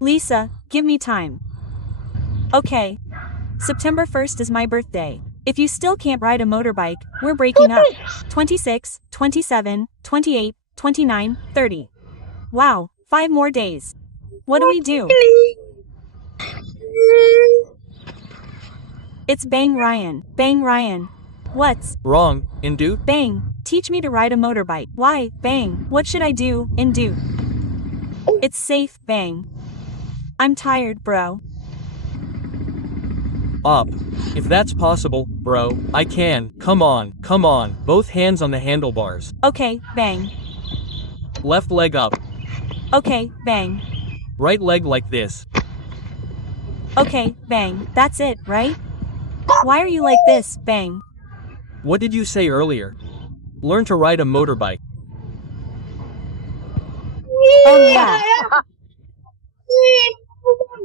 Lisa, give me time. Okay. September 1st is my birthday. If you still can't ride a motorbike, we're breaking up. 26, 27, 28, 29, 30. Wow, 5 more days. What do we do? It's Bang Ryan. Bang Ryan. What's Wrong, Indu? Bang? Teach me to ride a motorbike. Why, Bang? What should I do, Indu? It's safe, Bang. I'm tired, bro. Up. If that's possible, bro, I can. Come on, both hands on the handlebars. Okay, Bang. Left leg up, Okay, Bang. right leg like this. Okay, Bang. That's it, right? Why are you like this, Bang? What did you say earlier? Learn to ride a motorbike. Oh yeah.